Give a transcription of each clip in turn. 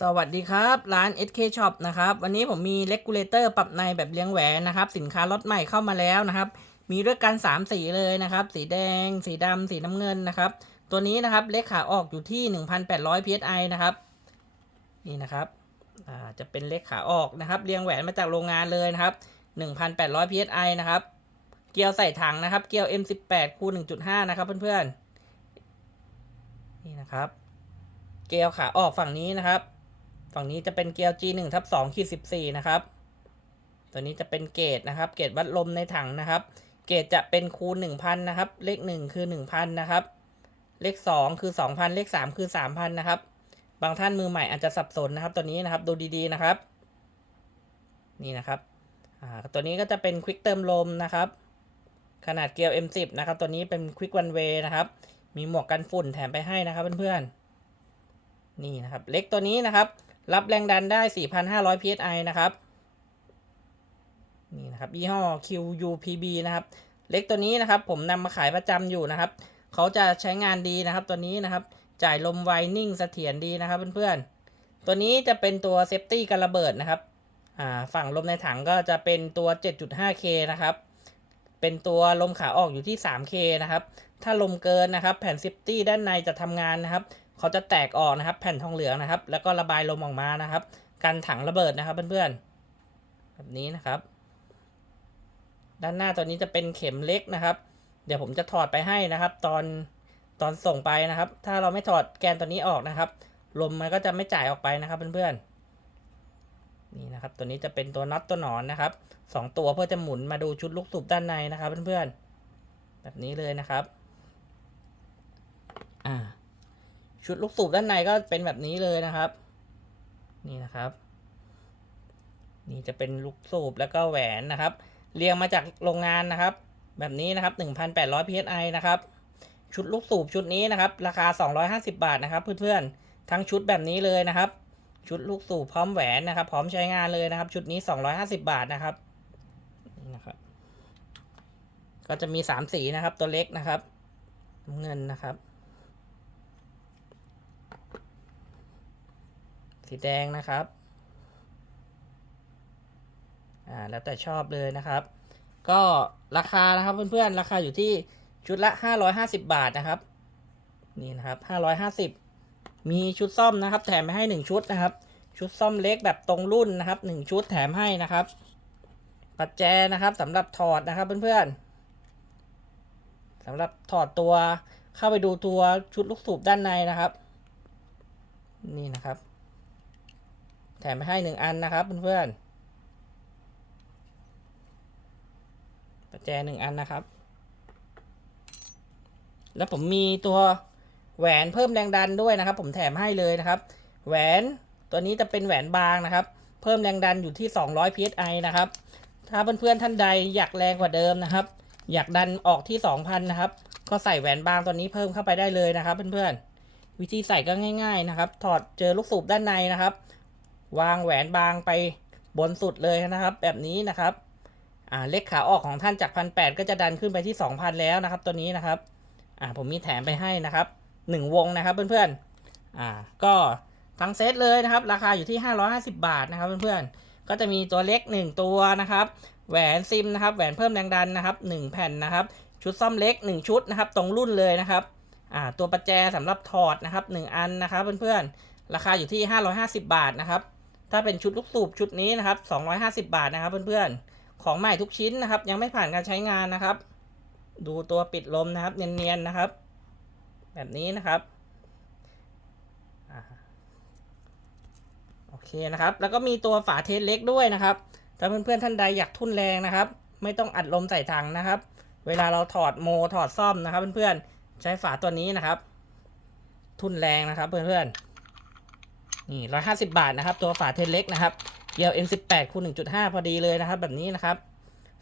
สวัสดีครับ ร้าน SK Shop นะครับ วันนี้ผมมีเลกูเลเตอร์ปรับในแบบเลี้ยงแหวนนะครับ สินค้าล็อตใหม่เข้ามาแล้วนะครับ มีด้วยกัน 3 สีเลยนะครับ สีแดง สีดำ สีน้ำเงินนะครับ ตัวนี้นะครับเลขขาออกอยู่ที่ 1,800 psi นะครับ นี่นะครับจะเป็นเลขขาออกนะครับเรียงแหวนมาจากโรงงานเลยนะครับ 1,800 psi นะครับ เกลียวใส่ถังนะครับ เกลียว M18 คูณ1.5 นะครับเพื่อนๆ นี่นะครับ เกลียวขาออกฝั่งนี้นะครับ ฝั่งนี้จะเป็นเกลียว G1 ทับ2ขีด14 นะครับ ตัวนี้จะเป็นเกรดนะครับ เกรดวัดลมในถังนะครับ เกรดจะเป็นคูณ 1,000 นะครับ เลข 1 คือ 1,000 นะครับ เลข 2 คือ 2,000 เลข 3 คือ 3,000 นะครับ บางท่านมือใหม่อาจจะสับสนนะครับ ตัวนี้นะครับ ดูดีๆนะครับ นี่นะครับ ตัวนี้ก็จะเป็นควิกเติมลมนะครับ ขนาดเกลียว M10 นะครับ ตัวนี้เป็นควิกวันเวนะครับ มีหมวกกันฝุ่นแถมไปให้นะครับเพื่อนๆ นี่นะครับ เล็กตัวนี้นะครับ รับแรงดันได้ 4,500 psi นะครับ นี่นะครับยี่ห้อ QUPB นะครับ เล็กตัวนี้นะครับ ผมนำมาขายประจำอยู่นะครับ เขาจะใช้งานดีนะครับ ตัวนี้นะครับ จ่ายลมไวนิ่งเสถียรดีนะครับเพื่อนๆ ตัวนี้จะเป็นตัวเซฟตี้กันระเบิดนะครับ ฝั่งลมในถังก็จะเป็นตัว 7.5K นะครับ เป็นตัวลมขาออกอยู่ที่ 3K นะครับ ถ้าลมเกินนะครับ แผ่นเซฟตี้ด้านในจะทำงานนะครับ เขาจะแตกออกนะครับ แผ่นทองเหลืองนะครับ แล้วก็ระบายลมออกมานะครับ กันถังระเบิดนะครับเพื่อนๆแบบนี้นะครับ ด้านหน้าตัวนี้จะเป็นเข็มเล็กนะครับ เดี๋ยวผมจะถอดไปให้นะครับ ตอนตอนส่งไปนะครับ ถ้าเราไม่ถอดแกนตัวนี้ออกนะครับ ลมมันก็จะไม่จ่ายออกไปนะครับเพื่อนๆนี่นะครับตัวนี้จะเป็นตัวน็อตตัวหนอนนะครับสองตัวเพื่อจะหมุนมาดูชุดลูกสูบด้านในนะครับเพื่อนๆแบบนี้เลยนะครับ อ่า ชุดลูกสูบด้านในก็เป็นแบบนี้เลยนะครับ นี่นะครับ นี่จะเป็นลูกสูบแล้วก็แหวนนะครับ เรียงมาจากโรงงานนะครับ แบบนี้นะครับ 1,800 psi นะครับ ชุดลูกสูบชุดนี้นะครับ ราคา 250 บาทนะครับ เพื่อนๆทั้งชุดแบบนี้เลยนะครับ ชุดลูกสูบพร้อมแหวนนะครับ พร้อมใช้งานเลยนะครับ ชุดนี้ 250 บาทนะครับนะครับ ก็จะมี 3 สีนะครับ ตัวเล็กนะครับเงินนะครับ สีแดงนะครับอ่าแล้วแต่ชอบเลยนะครับ ก็ราคานะครับเพื่อนๆราคาอยู่ที่ชุดละ 550 บาทนะครับ นี่นะครับ 550 มีชุดซ่อมนะครับ แถมไปให้ 1 ชุดนะครับ ชุดซ่อมเล็กแบบตรงรุ่นนะครับ 1 ชุดแถมให้นะครับปัจแจนะครับสำหรับถอดนะครับเพื่อนๆสำหรับถอดตัวเข้าไปดูตัวชุดลูกสูบด้านในนะครับ นี่นะครับ ถมไปให้หนึ่งอันนะครับเพื่อนๆประแจหนึ่งอันนะครับ แล้วผมมีตัวแหวนเพิ่มแรงดันด้วยนะครับ ผมแถมให้เลยนะครับ แหวนตัวนี้จะเป็นแหวนบางนะครับ เพิ่มแรงดันอยู่ที่ 200 psi นะครับ ถ้าเพื่อนๆท่านใดอยากแรงกว่าเดิมนะครับ อยากดันออกที่ 2,000 นะครับ ก็ใส่แหวนบางตัวนี้เพิ่มเข้าไปได้เลยนะครับ เพื่อนๆวิธีใส่ก็ง่าย ๆนะครับ ถอดเจอลูกสูบด้านในนะครับ วางแหวนบางไปบนสุดเลยนะครับ แบบนี้นะครับอ่าเลขขาออกของท่านจากพันแก็จะดันขึ้นไปที่ 2,000 แล้วนะครับ ตัวนี้นะครับอ่าผมมีแถมไปให้นะครับหนึ่งวงนะครับเพื่อนๆอ่าก็ทั้งเซตเลยนะครับ ราคาอยู่ที่ 550 บาทนะครับเพื่อนๆก็จะมีตัวเล็ก 1 ตัวนะครับแหวนซิมนะครับแหวนเพิ่มแรงดันนะครับ 1 แผ่นนะครับ ชุดซ่อมเล็ก 1 ชุดนะครับ ตรงรุ่นเลยนะครับอ่าตัวประแจสำหรับถอดนะครับ 1 อันนะครับเพื่อนๆราคาอยู่ที่ 550 บาทนะครับ ถ้าเป็นชุดลูกสูบชุดนี้นะครับ 250 บาทนะครับเพื่อนๆ ของใหม่ทุกชิ้นนะครับ ยังไม่ผ่านการใช้งานนะครับ ดูตัวปิดลมนะครับ เนียนๆนะครับ แบบนี้นะครับโอเคนะครับ แล้วก็มีตัวฝาเทสเล็กด้วยนะครับถ้าเพื่อนๆท่านใดอยากทุ่นแรงนะครับ ไม่ต้องอัดลมใส่ถังนะครับ เวลาเราถอดโมถอดซ่อมนะครับ เพื่อนๆใช้ฝาตัวนี้นะครับ ทุ่นแรงนะครับ เพื่อนๆ นี่ร้อยห้าสิบาทนะครับ ตัวฝาเทสเล็กนะครับเกียว M18 คูณ1.5 พอดีเลยนะครับ แบบนี้นะครับ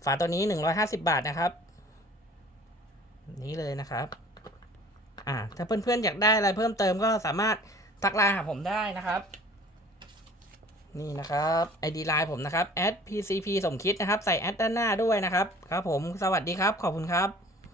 ฝาตัวนี้ 150 บาทนะครับ นี้เลยนะครับ อ่า ถ้าเพื่อนๆอยากได้อะไรเพิ่มเติมก็สามารถทักไลน์หาผมได้นะครับ นี่นะครับ ID ไลน์ผมนะครับ @pcp สมคิดนะครับ ใส่แอดด้านหน้าด้วยนะครับ ครับผม สวัสดีครับ ขอบคุณครับ